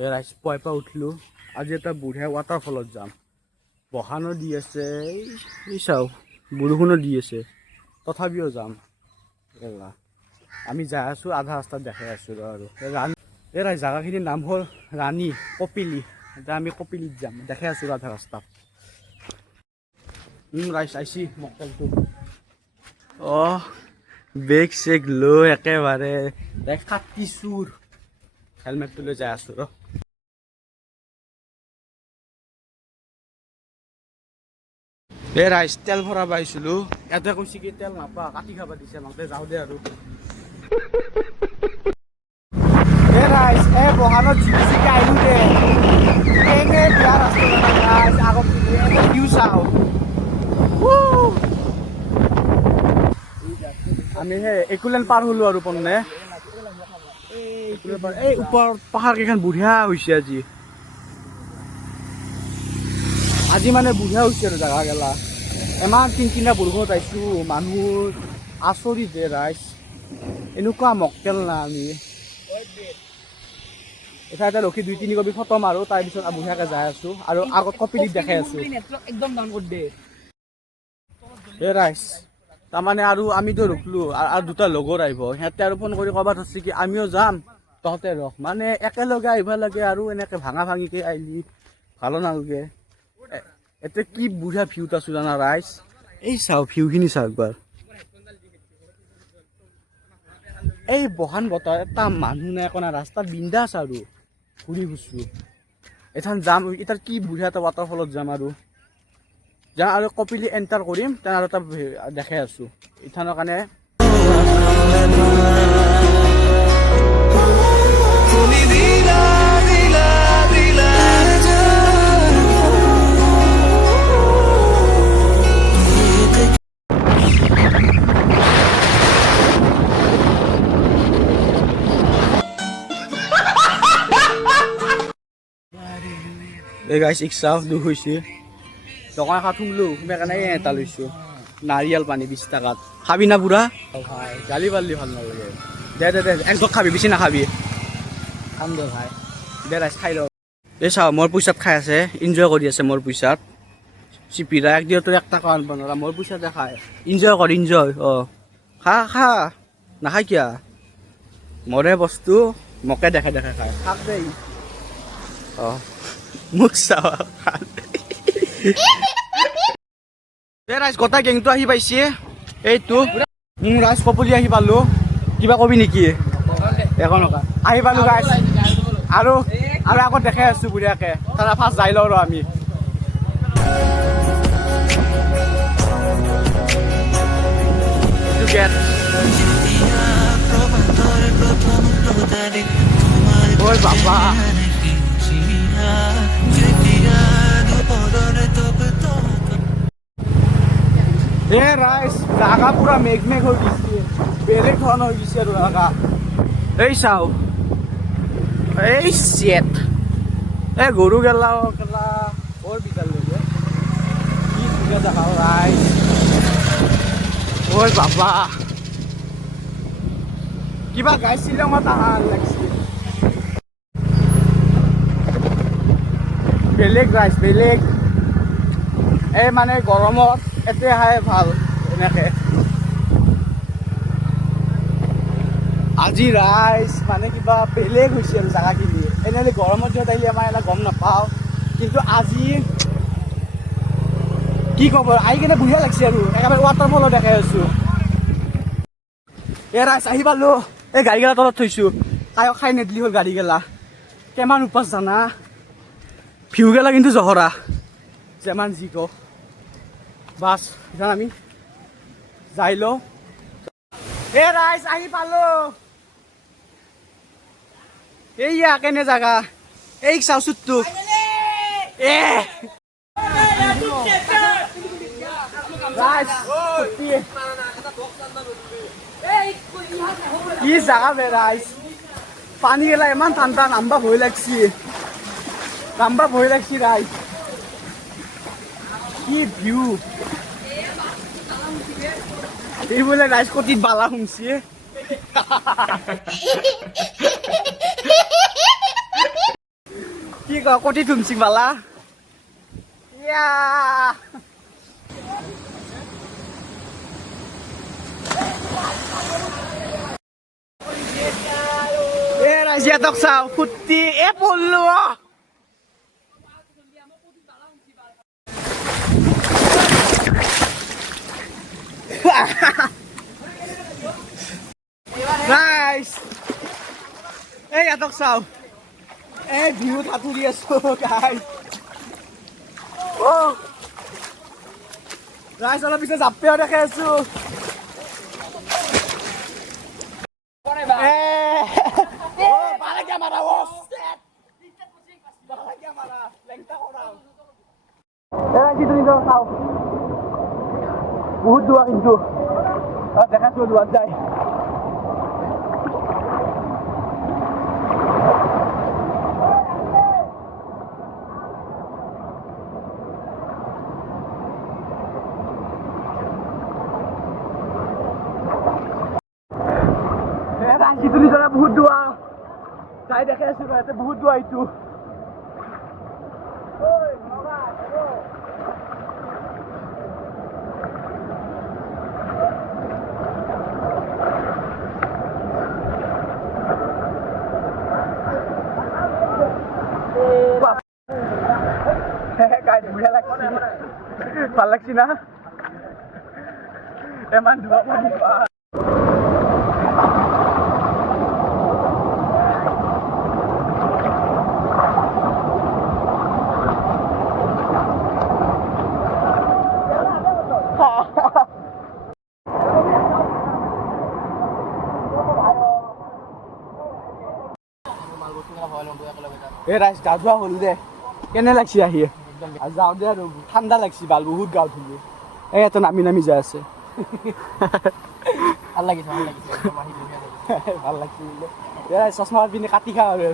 ৰাতিপুৱাৰ পৰা উঠিলোঁ আজি এটা বঢ়িয়া ৱাটাৰফলত যাম বহানো দি আছে এই চাওঁ বৰষুণো দি আছে তথাপিও যাম আমি যাই আছোঁ আধা ৰাস্তাত দেখাই আছোঁ আৰু এই জাগাখিনিৰ নাম হ'ল ৰাণী কপিলি এতিয়া আমি কপিলিত যাম দেখাই আছোঁ আধা ৰাস্তাত ৰাইজ আইছি মকটেলটো অঁ বেগ চেগ লৈ একেবাৰে কাটি চুৰ হেলমেটটো লৈ যাই আছোঁ ৰ এই ৰাইজ তেল ভৰাব আহিছিলোঁ ইয়াতে কৈছে কি তেল নাপা কাটি খাব দিছে আমাকে যাওঁ দে আৰু এই ৰাইজ এই বহানত জিকি জিকি আহিলোঁ দে এনে বিয়া ৰাস্তা আগত ভিউ চাওঁ আমি সেই একোলেণ্ড পাৰ হ'লোঁ আৰু পনে এই ওপৰত পাহাৰ কেইখন বঢ়িয়া হৈছে আজি মানে বঢ়িয়া হৈছে আৰু জাগা গেলা ইমান কিনকিনীয়া বৰষুণত আহিছোঁ মানুহ আচৰিত ৰাইজ এনেকুৱা মকটেল না আমি এটা ৰখি 2-3 কপি ফটো মাৰোঁ তাৰপিছত বঢ়িয়াকৈ যাই আছোঁ আৰু আগত কপিলিত দেখাই আছোঁ একদম ডাউন কৰি দে এই ৰাইজ তাৰমানে আৰু আমিতো ৰখলোঁ আৰু দুটা লগৰ আহিব সিহঁতে আৰু ফোন কৰি ক'ব ধৰিছে কি আমিও যাম তহঁতে ৰখ মানে একেলগে আহিব লাগে আৰু এনেকৈ ভাঙা ভাঙিকৈ আহিলি ভালো নালাগে এতিয়া কি বুঢ়া ভিউত আছোঁ জানা ৰাইজ এই চাওঁ ভিউখিনি চাওঁ একবাৰ এই বহান বতৰ এটা মানুহ নাই একো নাই ৰাস্তাত বিন্দাছ আৰু ঘূৰি ফুৰিছোঁ এথান যাম এতিয়া কি বুঢ়া এটা ৱাটাৰফলত যাম আৰু কপিলি এণ্টাৰ কৰিম তাৰ আৰু এটা দেখাই আছোঁ ইথানৰ কাৰণে এই গাইছ ইচ্ছাও দুখ হৈছে টকা এশ থুমলোঁ সোমাই কাৰণে এটা লৈছোঁ নাৰিয়েল পানী 20 টকাত খাবি না বুঢ়া ভাই গালি পাৰলি ভাল নালাগে দে একদম খাবি বেছি নাখাবি খাম দে ভাই দে ৰাইজ খাই ল এই চাওঁ মোৰ পইচাত খাই আছে এনজয় কৰি আছে মোৰ পইচাত চিপিৰা এক দিয়তো 1 টকা আনব নোৱাৰা মোৰ পইচাতে খাই এনজয় কৰ এনজয় অঁ খা নাখাই কিয়া মৰে বস্তু মোকে দেখাই খাই খাক দেই অঁ মোক চাওঁ ৰাইজ গোটাই গেংটো আহি পাইছে এইটো ৰাইজ কপলি আহি পালোঁ কিবা কবি নেকি একো নকা আহি পালোঁ গাইজ আৰু আগত দেখাই আছোঁ বঢ়িয়াকৈ তাৰ ফাৰ্ষ্ট যাই লওঁ ৰ আমি ঐ বাবা এ ৰাইজ জাগা পুৰা মেঘ হৈ গৈছে বেলেগ ধৰণৰ হৈ গৈছে আৰু জাগা এই চাওঁ এই চেট এই গৰু গেলা বৰ বিচাৰ লাগে কি ধুনীয়া দেখা ৰাইজ ঐ বাবা কিবা গাই শ্বিলঙত অহা লাগিছে বেলেগ ৰাইজ বেলেগ এই মানে গৰমত এতিয়া খাই ভাল এনেকৈ আজি ৰাইজ মানে কিবা বেলেগ হৈছে আৰু জাগাখিনি এনেহ'লে গৰমত য'ত আহিলে আমাৰ এনে গম নাপাওঁ কিন্তু আজি কি ক'ব আহি কিনে বঢ়িয়া লাগিছে আৰু একেবাৰে ৱাটাৰফলো দেখাই আছোঁ এই ৰাইজ আহি পালোঁ এই গাড়ীগেলা তলত থৈছোঁ কায়ো খাই নেদলি হ'ল গাড়ীগেলা কিমান উপাস জানা ভিউগেলা কিন্তু জহৰা যেমান যি কওঁ বাছ এতিয়া আমি যাই লওঁ এ ৰাইজ আহি পালোঁ এইয়া কেনে জাগা এই চাওঁ চুটটো কি জাগা বে ৰাইজ পানী গেলা ইমান ঠাণ্ডা নাম্বা ভয় লাগছি ৰাইজ কি ভিউ এই বোলে রাইজ কতিত বালা শুনছি কটি ধুমছি বালা ইয়া এ রাজিয়া তক চাও ফুটি এ পড়লো Nice! Hey, atok sao? Hey, view taturi aso, guys. Oh! Guys, ala bisa jappe ora kaisu. Eh! Oh, balik ya mara was. Balik ya mara, lengta orang. Eh, situ ni sao? Buhut dua itu. Ah, dekat dua jai. Situ di sana बहुत dua. Saya dah kaya sudah ada बहुत dua itu. Guys, buaya lagi. Palak sih nah. Emang dua pun dua. A rice গা ধোৱা হ'ল দে কেনে লাগছি আহি যাওঁ দে আৰু ঠাণ্ডা লাগছি বাল বহুত গাও ধুলো এই এটা নামি নামি যাই আছে ভাল লাগিছে ভাল লাগিছে ভাল লাগছি এ চশমা পিনে কাটি খাওঁ আৰু